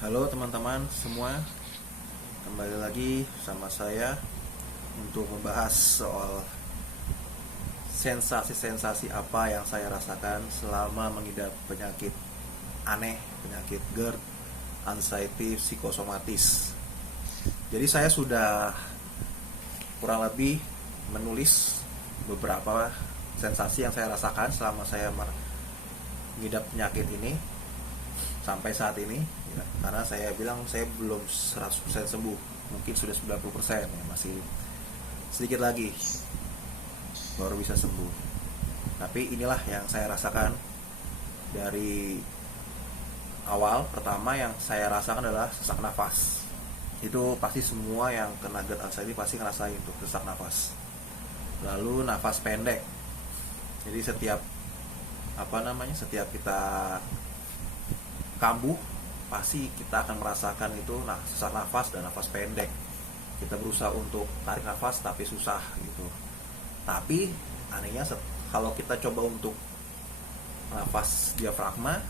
Halo teman-teman semua, kembali lagi sama saya untuk membahas soal sensasi-sensasi apa yang saya rasakan selama mengidap penyakit aneh, penyakit GERD, anxiety psikosomatis. Jadi saya sudah kurang lebih menulis beberapa sensasi yang saya rasakan selama saya mengidap penyakit ini sampai saat ini ya, karena saya bilang saya belum 100% sembuh, mungkin sudah 90% ya, masih sedikit lagi baru bisa sembuh. Tapi inilah yang saya rasakan dari awal. Pertama yang saya rasakan adalah sesak nafas. Itu pasti semua yang kena GERD anxiety pasti ngerasain tuh, sesak nafas. Lalu nafas pendek. Jadi setiap setiap kita kambuh pasti kita akan merasakan itu, sesak nafas dan nafas pendek. Kita berusaha untuk tarik nafas tapi susah gitu. Tapi anehnya kalau kita coba untuk nafas diafragma,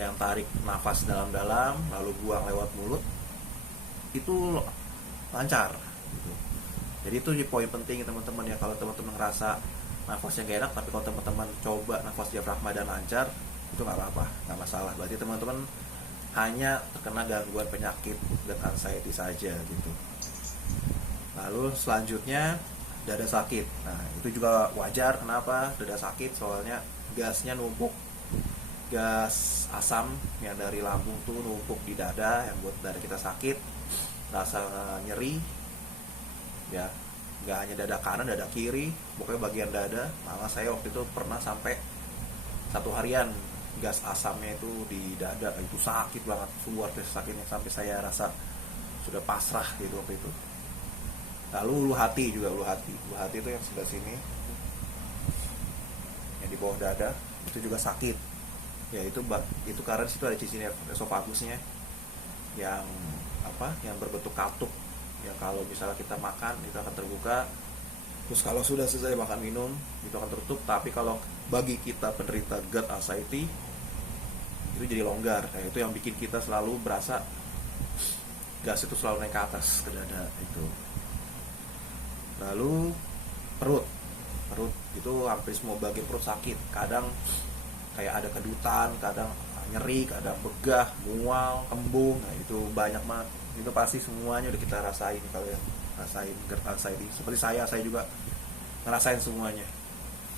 yang tarik nafas dalam-dalam lalu buang lewat mulut, itu lancar gitu. Jadi itu poin penting teman-teman ya, kalau teman-teman ngerasa nafasnya gak enak, tapi kalau teman-teman coba nafas diafragma dan lancar, itu nggak apa-apa, nggak masalah. Berarti teman-teman hanya terkena gangguan penyakit GERD anxiety saja gitu. Lalu selanjutnya dada sakit. Nah itu juga wajar. Kenapa dada sakit? Soalnya gasnya numpuk, gas asam yang dari lambung tuh numpuk di dada, yang buat dada kita sakit, rasa nyeri ya, nggak hanya dada kanan, dada kiri, pokoknya bagian dada. Malah saya waktu itu pernah sampai 1 harian gas asamnya itu di dada, itu sakit banget, luar biasa sakitnya, sampai saya rasa sudah pasrah gitu waktu itu. Lalu ulu hati juga, ulu hati itu yang sebelah sini, yang di bawah dada, itu juga sakit ya. Itu karena situ ada cicinya esofagusnya yang yang berbentuk katup, yang kalau misalnya kita makan itu akan terbuka, terus kalau sudah selesai makan minum itu akan tertutup. Tapi kalau bagi kita penderita GERD anxiety itu jadi longgar. Nah, itu yang bikin kita selalu berasa gas itu selalu naik ke atas ke dada itu. Lalu perut itu hampir semua bagian perut sakit. Kadang kayak ada kedutan, kadang nyeri, kadang begah, mual, kembung. Nah itu banyak banget. Itu pasti semuanya udah kita rasain kalau yang rasain GERD anxiety. Seperti saya juga ngerasain semuanya.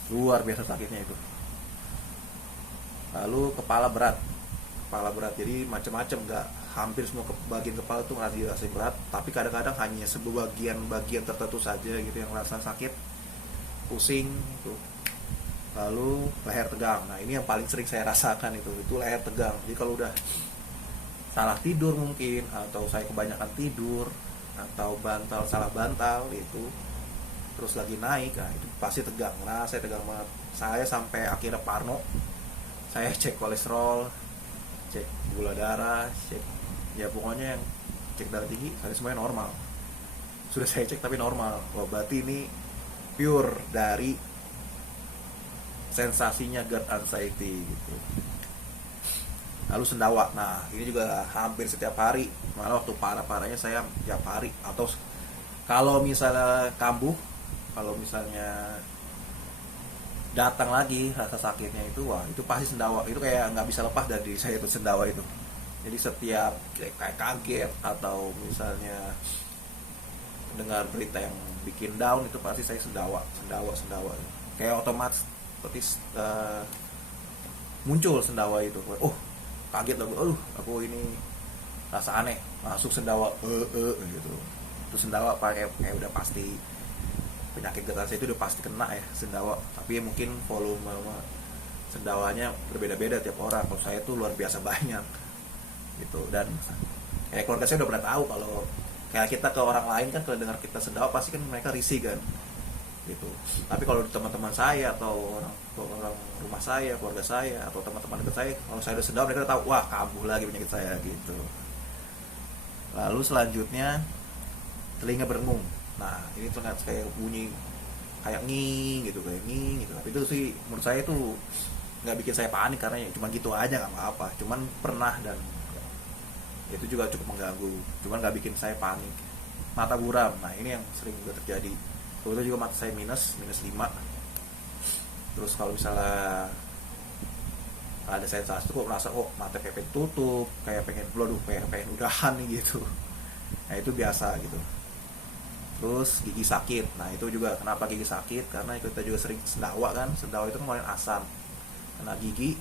Luar biasa sakitnya itu. Lalu kepala berat, jadi macam-macam, nggak hampir semua bagian kepala tuh ngerasain berat, tapi kadang-kadang hanya bagian tertentu saja gitu yang rasa sakit, pusing gitu. Lalu leher tegang. Nah ini yang paling sering saya rasakan itu leher tegang. Jadi kalau udah salah tidur mungkin, atau saya kebanyakan tidur, atau salah bantal itu, terus lagi naik, nah itu pasti tegang. Nah saya tegang banget, saya sampai akhirnya parno. Saya cek kolesterol, cek gula darah, cek ya pokoknya yang cek darah tinggi, saya semuanya normal. Sudah saya cek tapi normal. Wah berarti ini pure dari sensasinya GERD anxiety gitu. Lalu sendawa. Nah ini juga hampir setiap hari, malah waktu parah-parahnya saya tiap hari. Atau kalau misalnya kambuh, kalau misalnya datang lagi rasa sakitnya itu, wah itu pasti sendawa. Itu kayak nggak bisa lepas dari saya itu, sendawa itu. Jadi setiap kayak kaget atau misalnya dengar berita yang bikin down, itu pasti saya sendawa. Kayak otomatis seperti muncul sendawa itu. Oh kaget lah, aku ini rasa aneh, masuk sendawa gitu. Itu sendawa kayak udah pasti penyakit GERD anxiety itu udah pasti kena ya sendawa. Tapi ya mungkin volume sendawanya berbeda-beda tiap orang. Kalau saya tuh luar biasa banyak gitu. Dan kayak keluarga saya udah pernah tahu kalau kayak kita ke orang lain kan, kalau dengar kita sendawa pasti kan mereka risih kan gitu. Tapi kalau teman-teman saya atau orang rumah saya, keluarga saya, atau teman-teman dekat saya, kalau saya udah sendawa mereka udah tahu, wah kambuh lagi penyakit saya gitu. Lalu selanjutnya telinga berengung. Nah ini tuh kayak bunyi kayak nging gitu. Tapi itu sih menurut saya tuh nggak bikin saya panik, karena ya cuma gitu aja, nggak apa-apa. Cuman pernah dan Itu juga cukup mengganggu, cuman nggak bikin saya panik. Mata buram, nah ini yang sering juga terjadi. Kebetulan juga mata saya minus 5. Terus kalau misalnya ada sensasi kok merasa mata kayak pengen tutup, kayak pengen blow, kayak pengen udahan nih gitu. Nah itu biasa gitu. Terus gigi sakit, nah itu juga kenapa gigi sakit, karena kita juga sering sendawa kan. Sendawa itu ngeluarin asam, kena gigi,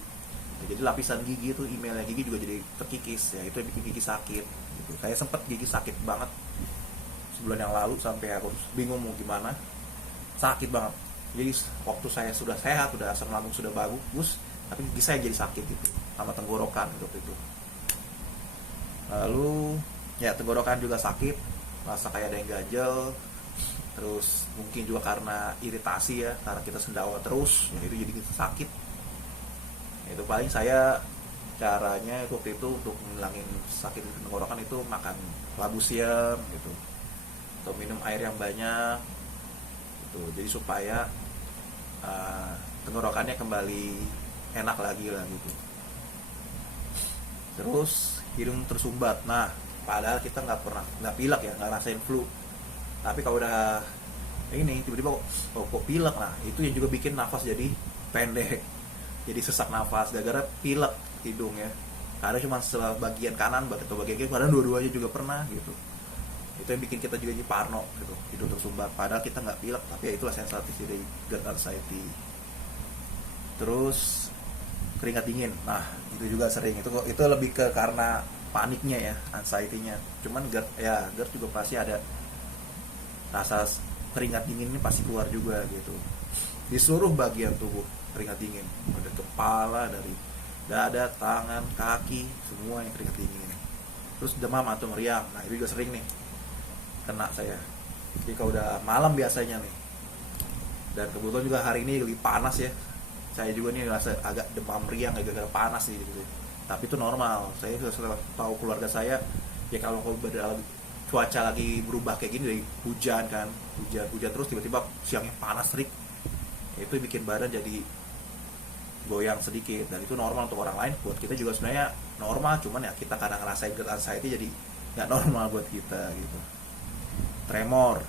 jadi lapisan gigi itu, emailnya gigi juga jadi terkikis, ya itu yang bikin gigi sakit gitu. Kayak sempet gigi sakit banget sebulan yang lalu, sampai aku bingung mau gimana, sakit banget. Jadi waktu saya sudah sehat, sudah asam lambung sudah bagus, tapi gigi saya jadi sakit gitu, sama tenggorokan waktu itu. Lalu ya tenggorokan juga sakit, rasa kayak ada yang ganjel. Terus mungkin juga karena iritasi ya, karena kita sendawa terus, ya itu jadi kita sakit. Itu paling saya caranya waktu itu untuk menghilangin sakit di tenggorokan itu makan labu siam gitu, atau minum air yang banyak gitu, jadi supaya tenggorokannya kembali enak lagi lah gitu. Terus hidung tersumbat, nah padahal kita nggak pilek ya, nggak rasain flu, tapi kalau udah ini tiba-tiba kok pilek, nah itu yang juga bikin nafas jadi pendek, jadi sesak nafas gara-gara pilek hidung ya. Karena cuma sebagian kanan atau bagian kiri, padahal dua-duanya juga pernah gitu. Itu yang bikin kita juga jadi parno gitu, hidung tersumbat, padahal kita nggak pilek, tapi ya itulah sensasi dari GERD anxiety. Terus keringat dingin, nah itu juga sering, itu lebih ke karena paniknya ya, anxiety-nya. Cuman GERD juga pasti ada rasa keringat dingin ini pasti keluar juga gitu, di seluruh bagian tubuh keringat dingin, dari kepala, dari dada, tangan, kaki, semua yang keringat dingin. Terus demam atau meriang, nah itu juga sering nih kena saya. Jadi kalau udah malam biasanya nih, dan kebetulan juga hari ini lebih panas ya, saya juga nih rasa agak demam meriang gara-gara panas sih gitu. Tapi itu normal, saya sudah tahu keluarga saya ya, kalau cuaca lagi berubah kayak gini, dari hujan kan, hujan terus tiba-tiba siangnya panas terik, itu bikin badan jadi goyang sedikit, dan itu normal untuk orang lain. Buat kita juga sebenarnya normal, cuman ya kita kadang ngerasain GERD anxiety jadi nggak normal buat kita gitu. Tremor,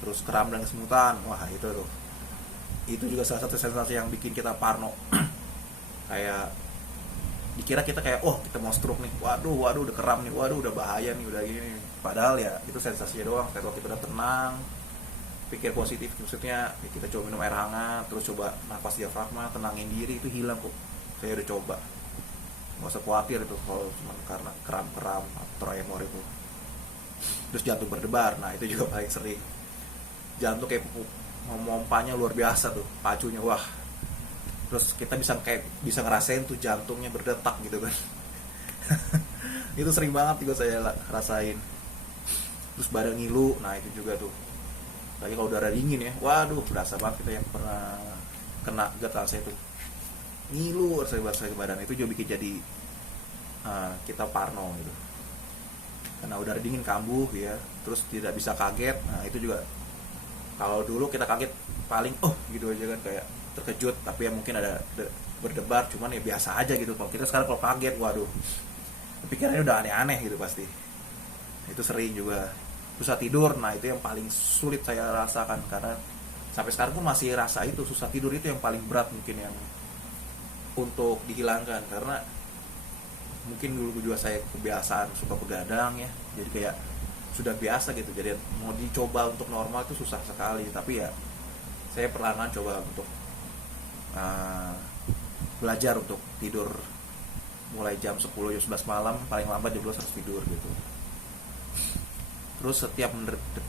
terus kram dan kesemutan, wah itu juga salah satu sensasi yang bikin kita parno. Kayak dikira kita kayak kita mau stroke nih, waduh udah kram nih, waduh udah bahaya nih, udah gini. Padahal ya itu sensasinya doang. Kalau kita udah tenang, pikir positif, maksudnya ya kita coba minum air hangat, terus coba nafas diafragma, tenangin diri, itu hilang kok. Saya udah coba, nggak usah khawatir itu kalau cuma karena kram atau tremor itu. Terus jantung berdebar, nah itu juga paling sering. Jantung kayak mompanya luar biasa tuh, pacunya wah. Terus kita bisa ngerasain tuh jantungnya berdetak gitu kan. Itu sering banget juga saya rasain. Terus badan ngilu, nah itu juga tuh. Lagi kalau udara dingin ya, waduh berasa banget kita yang pernah kena GERD saya tuh. Ngilu rasanya badan, itu juga bikin jadi kita parno gitu. Karena udara dingin kambuh ya, terus tidak bisa kaget. Nah itu juga, kalau dulu kita kaget paling gitu aja kan, kayak terkejut, tapi ya mungkin ada berdebar, cuman ya biasa aja gitu. Kalau kita sekarang kalau kaget, waduh pikirannya udah aneh-aneh gitu pasti. Itu sering juga. Susah tidur, nah itu yang paling sulit saya rasakan, karena sampai sekarang pun masih rasa itu, susah tidur itu yang paling berat mungkin yang untuk dihilangkan. Karena mungkin dulu juga saya kebiasaan suka begadang ya, jadi kayak sudah biasa gitu, jadi mau dicoba untuk normal itu susah sekali. Tapi ya saya perlahan coba untuk belajar untuk tidur mulai jam 10 jam 11 malam, paling lambat jam 12 harus tidur gitu. Terus setiap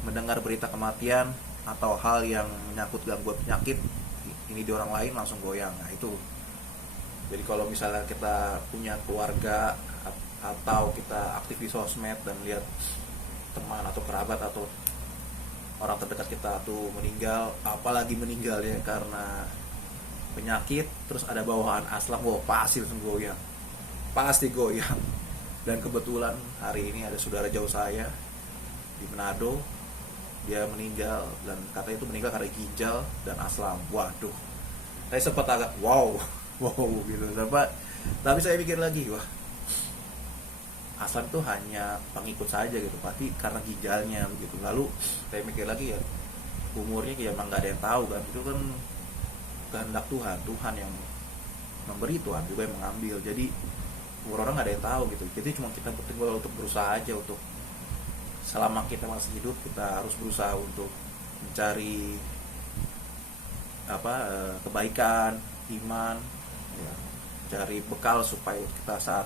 mendengar berita kematian atau hal yang menyangkut gangguan penyakit ini di orang lain, langsung goyang. Nah itu, jadi kalau misalnya kita punya keluarga atau kita aktif di sosmed dan lihat teman atau kerabat atau orang terdekat kita tuh meninggal, apalagi meninggal ya karena penyakit, terus ada bawaan aslam, pasti langsung goyang, pasti goyang. Dan kebetulan hari ini ada saudara jauh saya di Manado, dia meninggal, dan katanya itu meninggal karena ginjal dan aslam. Waduh, saya sempat agak wow gitu. Tapi saya pikir lagi, Aslan tuh hanya pengikut saja gitu, pasti karena ginjalnya begitu. Lalu saya mikir lagi ya, umurnya ya emang nggak ada yang tahu kan, itu kan kehendak Tuhan, Tuhan yang memberi, Tuhan juga yang mengambil. Jadi umur orang nggak ada yang tahu gitu. Jadi cuma kita tinggal untuk berusaha aja, untuk selama kita masih hidup kita harus berusaha untuk mencari kebaikan, iman, ya, cari bekal supaya kita saat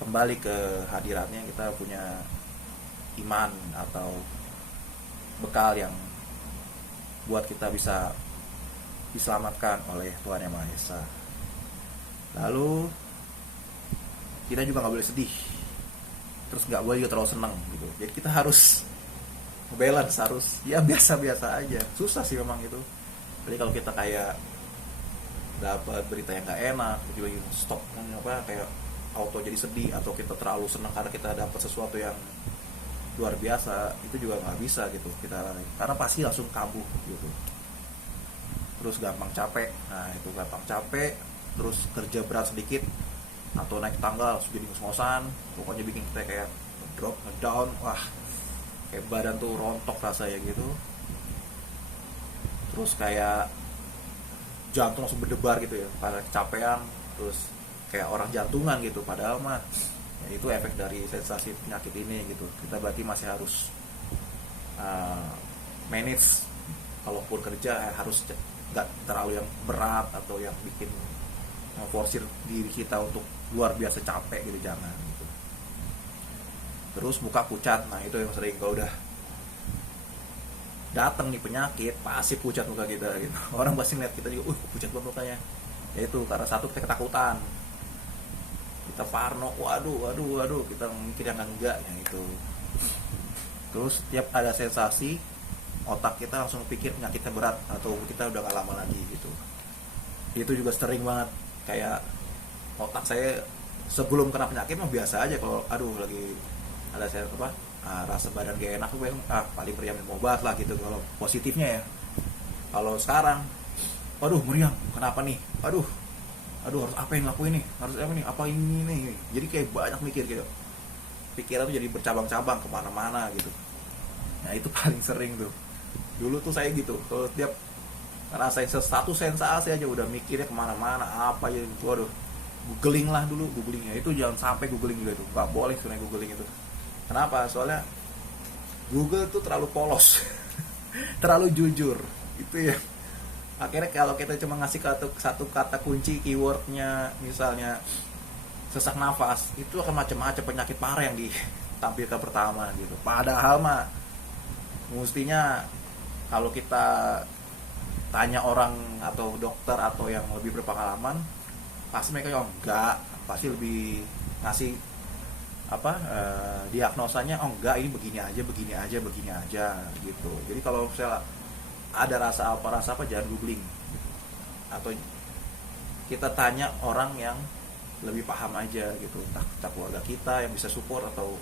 kembali ke hadiratnya kita punya iman atau bekal yang buat kita bisa diselamatkan oleh Tuhan Yang Maha Esa. Lalu kita juga nggak boleh sedih, terus nggak boleh juga terlalu senang gitu. Jadi kita harus balance, harus ya biasa-biasa aja. Susah sih memang itu. Jadi kalau kita kayak dapat berita yang nggak enak, juga stop kayak auto jadi sedih, atau kita terlalu senang karena kita dapat sesuatu yang luar biasa, itu juga nggak bisa gitu kita, karena pasti langsung kambuh gitu. Terus gampang capek, nah itu gampang capek, terus kerja berat sedikit atau naik tangga langsung jadi ngos-ngosan, pokoknya bikin kita kayak drop, ngedown, wah kayak badan tuh rontok rasanya gitu. Terus kayak jantung langsung berdebar gitu ya, karena kecapean, terus kayak orang jantungan gitu, padahal mah ya itu efek dari sensasi penyakit ini gitu. Kita berarti masih harus manage, kalaupun kerja harus nggak terlalu yang berat atau yang bikin forsir diri kita untuk luar biasa capek gitu, jangan gitu. Terus muka pucat, nah itu yang sering kalau udah datang nih penyakit pasti pucat muka kita gitu. Orang pasti lihat kita juga, pucat banget mukanya. Ya itu karena satu, kita ketakutan, kita parno, waduh, kita mikir yang enggak yang itu. Terus setiap ada sensasi, otak kita langsung pikir penyakitnya berat atau kita udah gak lama lagi gitu. Itu juga sering banget, kayak otak saya sebelum kena penyakit mah biasa aja, kalau lagi ada rasa badan gak enak, paling meriam minum obat lah gitu kalau positifnya ya. Kalau sekarang, meriang, kenapa nih, aduh harus apa yang lakuin nih, apa ini nih. Jadi kayak banyak mikir gitu, pikiran tuh jadi bercabang-cabang kemana-mana gitu. Nah itu paling sering tuh. Dulu tuh saya gitu, kalau tiap ngerasain satu sensasi aja udah mikirnya kemana-mana, apa ya, googling lah dulu, googlingnya itu jangan sampai googling juga itu, nggak boleh sebenarnya googling itu. Kenapa? Soalnya Google tuh terlalu polos, terlalu jujur itu ya. Akhirnya kalau kita cuma ngasih satu kata kunci keywordnya, misalnya sesak nafas, itu akan macam-macam penyakit parah yang ditampilkan pertama gitu. Padahal mah mestinya kalau kita tanya orang atau dokter atau yang lebih berpengalaman, pasti mereka enggak, pasti lebih ngasih diagnosanya, enggak, ini begini aja gitu. Jadi kalau misalnya ada rasa apa jangan googling, atau kita tanya orang yang lebih paham aja gitu, entah keluarga kita yang bisa support atau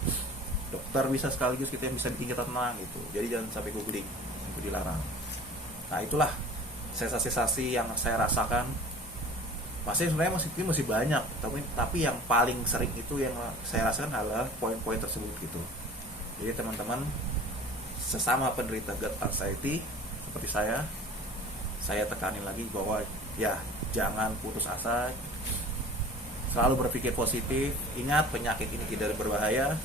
dokter bisa sekaligus kita yang bisa bikin kita tenang gitu. Jadi jangan sampai googling, itu dilarang. Nah itulah sensasi-sensasi yang saya rasakan. Pasti sebenarnya masih banyak, tapi yang paling sering itu yang saya rasakan adalah poin-poin tersebut gitu. Jadi teman-teman sesama penderita GERD anxiety seperti saya tekanin lagi bahwa ya jangan putus asa, selalu berpikir positif. Ingat, penyakit ini tidak berbahaya,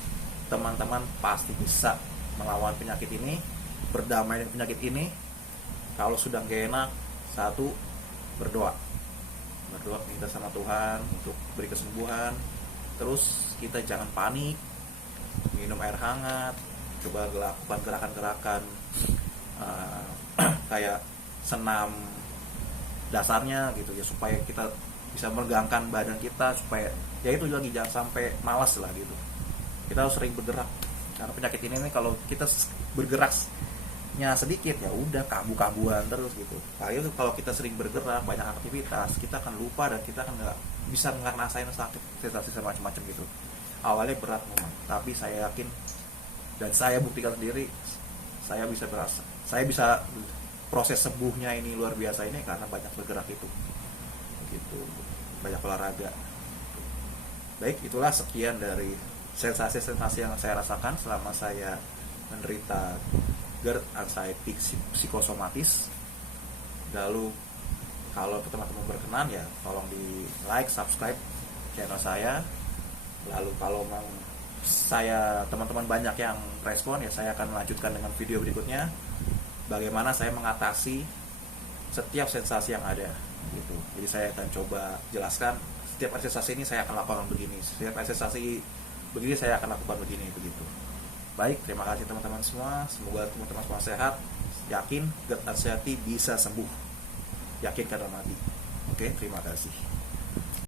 teman-teman pasti bisa melawan penyakit ini, berdamai dengan penyakit ini. Kalau sudah gak enak, satu, berdoa minta sama Tuhan untuk beri kesembuhan. Terus kita jangan panik, minum air hangat, coba lakukan gerakan-gerakan kayak senam dasarnya gitu ya, supaya kita bisa meregangkan badan kita, supaya ya itu lagi jangan sampai malas lah gitu. Kita harus sering bergerak, karena penyakit ini nih kalau kita bergeraknya sedikit ya udah kambuh-kambuhan terus gitu. Nah itu kalau kita sering bergerak, banyak aktivitas, kita akan lupa dan kita akan nggak bisa ngerasain sakit, sensasi macam-macam gitu. Awalnya berat memang, tapi saya yakin dan saya buktikan sendiri, saya bisa proses sembuhnya ini luar biasa ini karena banyak bergerak itu gitu, banyak olahraga. Baik, itulah sekian dari sensasi-sensasi yang saya rasakan selama saya menderita GERD anxiety psikosomatis. Lalu kalau teman-teman berkenan ya tolong di like, subscribe channel saya. Lalu kalau mau teman-teman banyak yang respon ya saya akan melanjutkan dengan video berikutnya bagaimana saya mengatasi setiap sensasi yang ada gitu. Jadi saya akan coba jelaskan setiap sensasi ini saya akan lakukan begini, setiap sensasi begini saya akan lakukan begini begitu. Baik, terima kasih teman-teman semua. Semoga teman-teman semua sehat. Yakin GERD anxiety bisa sembuh. Yakin karena mati. Oke, terima kasih.